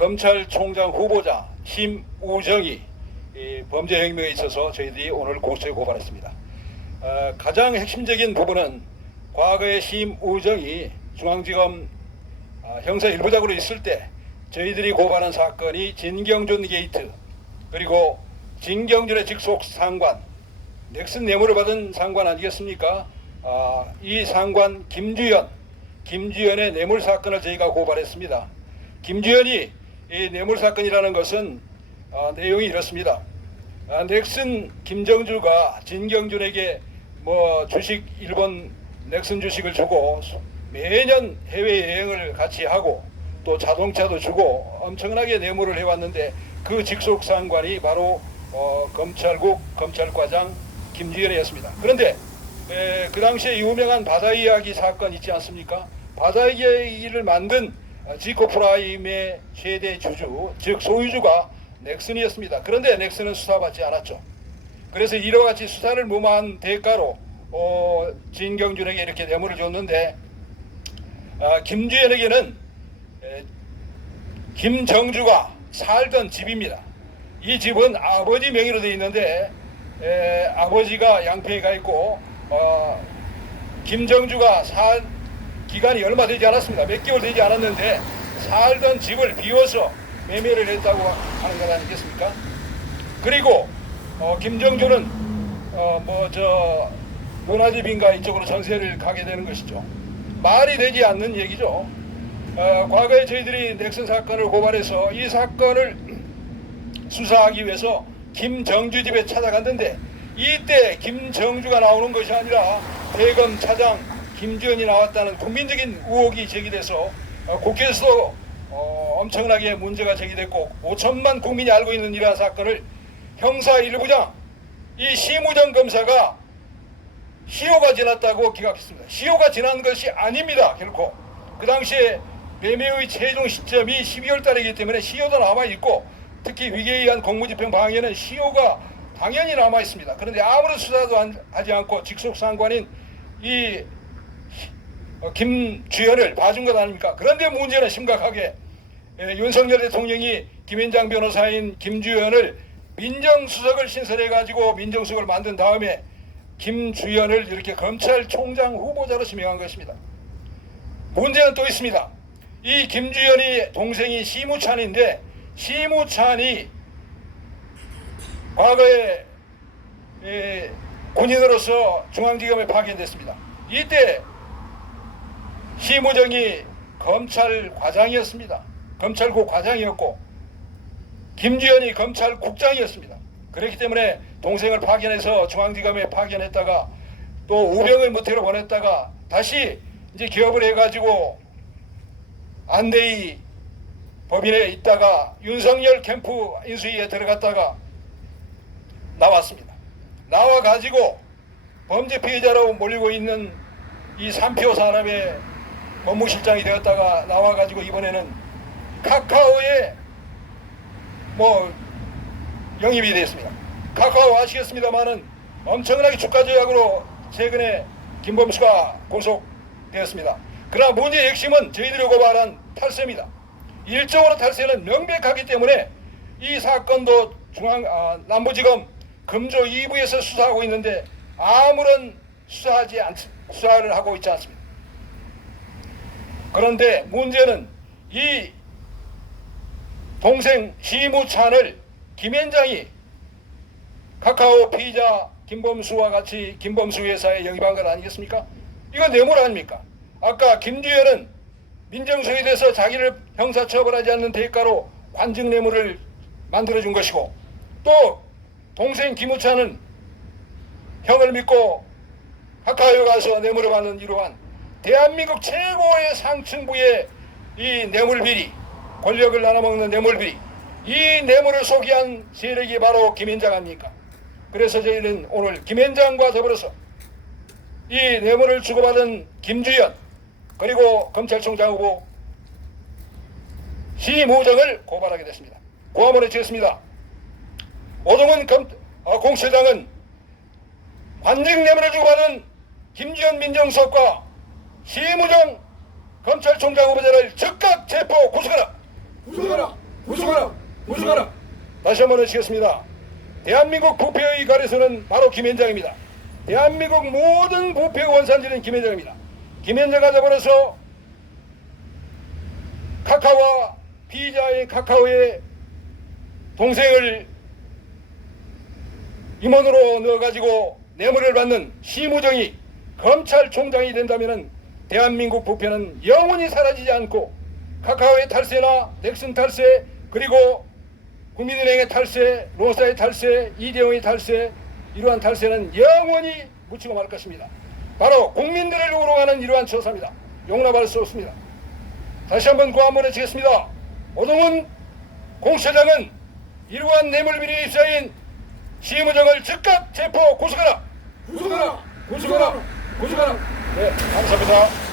검찰총장 후보자 심우정이 범죄 혐의에 있어서 저희들이 오늘 공수처에 고발했습니다. 가장 핵심적인 부분은 과거에 심우정이 중앙지검 형사 1부장으로 있을 때 저희들이 고발한 사건이 진경준 게이트, 그리고 진경준의 직속 상관, 넥슨 뇌물을 받은 상관 아니겠습니까? 이 상관 김주연의 뇌물 사건을 저희가 고발했습니다. 김주연이 이 뇌물 사건이라는 것은 내용이 이렇습니다. 넥슨 김정주가 진경준에게 주식, 일본 넥슨 주식을 주고 매년 해외여행을 같이 하고 또 자동차도 주고 엄청나게 뇌물을 해왔는데 그 직속 상관이 바로 검찰국 검찰과장 김주연이었습니다. 그런데 그 당시에 유명한 바다 이야기 사건 있지 않습니까? 바다 이야기를 만든 지코프라임의 최대 주주, 즉 소유주가 넥슨이었습니다. 그런데 넥슨은 수사받지 않았죠. 그래서 이와 같이 수사를 무마한 대가로 진경준에게 이렇게 뇌물을 줬는데 김주연에게는 김정주가 살던 집입니다. 이 집은 아버지 명의로 되어 있는데 아버지가 양평에 가 있고 김정주가 살 기간이 얼마 되지 않았습니다. 몇 개월 되지 않았는데 살던 집을 비워서 매매를 했다고 하는 것 아니겠습니까? 그리고 김정주는 문화집인가 이쪽으로 전세를 가게 되는 것이죠. 말이 되지 않는 얘기죠. 과거에 저희들이 넥슨 사건을 고발해서 이 사건을 수사하기 위해서 김정주 집에 찾아갔는데 이때 김정주가 나오는 것이 아니라 대검 차장 김주연이 나왔다는 국민적인 의혹이 제기돼서 국회에서도 엄청나게 문제가 제기됐고 5천만 국민이 알고 있는 이러한 사건을 형사 1부장 이 심우정 검사가 시효가 지났다고 기각했습니다. 시효가 지난 것이 아닙니다. 결코. 그 당시에 매매의 최종 시점이 12월 달이기 때문에 시효도 남아있고 특히 위계에 의한 공무집행 방해는 시효가 당연히 남아있습니다. 그런데 아무런 수사도 하지 않고 직속 상관인 이 김주연을 봐준 것 아닙니까? 그런데 문제는 심각하게 윤석열 대통령이 김현장 변호사인 김주연을 민정수석을 신설해가지고 민정수석을 만든 다음에 김주연을 이렇게 검찰총장 후보자로 지명한 것입니다. 문제는 또 있습니다. 이 김주연이 동생이 심우찬인데 심우찬이 과거에 군인으로서 중앙지검에 파견됐습니다. 이때 심우정이 검찰과장이었습니다. 검찰국 과장이었고 김주연이 검찰국장이었습니다. 그렇기 때문에 동생을 파견해서 중앙지검에 파견했다가 또 우병의 무태로 보냈다가 다시 이제 기업을 해가지고 안대희 법인에 있다가 윤석열 캠프 인수위에 들어갔다가 나왔습니다. 나와가지고 범죄 피해자로 몰리고 있는 이 3표 산업의 법무실장이 되었다가 나와가지고 이번에는 카카오에 영입이 됐습니다. 카카오 아시겠습니다만은 엄청나게 주가 조작으로 최근에 김범수가 구속되었습니다. 그러나 문제의 핵심은 저희들이 고발한 탈세입니다. 일정으로 탈세는 명백하기 때문에 이 사건도 남부지검 금조 2부에서 수사하고 있는데 아무런 수사를 하고 있지 않습니다. 그런데 문제는 이 동생 심우찬을 김현장이 카카오 피의자 김범수와 같이 김범수 회사에 영입한 것 아니겠습니까? 이건 뇌물 아닙니까? 아까 김주연은 민정수석이 돼서 자기를 형사처벌하지 않는 대가로 관직 뇌물을 만들어준 것이고 또 동생 김우찬은 형을 믿고 카카오에 가서 뇌물을 받는 이러한 대한민국 최고의 상층부의 이 뇌물비리, 권력을 나눠먹는 뇌물비리, 이 뇌물을 소개한 세력이 바로 김현장 아닙니까? 그래서 저희는 오늘 김현장과 더불어서 이 뇌물을 주고받은 김주연 그리고 검찰총장 후보 심우정을 고발하게 됐습니다. 고함을 치겠습니다. 오동훈 공수처장은 관직 뇌물을 주고받은 김주연 민정수석과 심우정 검찰총장 후보자를 즉각 체포 구속하라. 구속하라. 다시 한번 외치겠습니다. 대한민국 부패의 가래서는 바로 김현장입니다. 대한민국 모든 부패의 원산지는 김현장입니다. 김현장가 잡아서 카카오와 피의자인 카카오의 동생을 임원으로 넣어가지고 뇌물을 받는 심우정이 검찰총장이 된다면 대한민국 부패는 영원히 사라지지 않고 카카오의 탈세나 넥슨 탈세, 그리고 국민은행의 탈세, 로사의 탈세, 이재용의 탈세, 이러한 탈세는 영원히 묻히고 말 것입니다. 바로 국민들을 우롱하는 이러한 처사입니다. 용납할 수 없습니다. 다시 한번 고한번 외치겠습니다. 오동훈 공수처장은 이러한 뇌물비리 입사인 심우정을 즉각 체포 구속하라. 구속하라. 구속하라. 구속하라. 네, 감사합니다.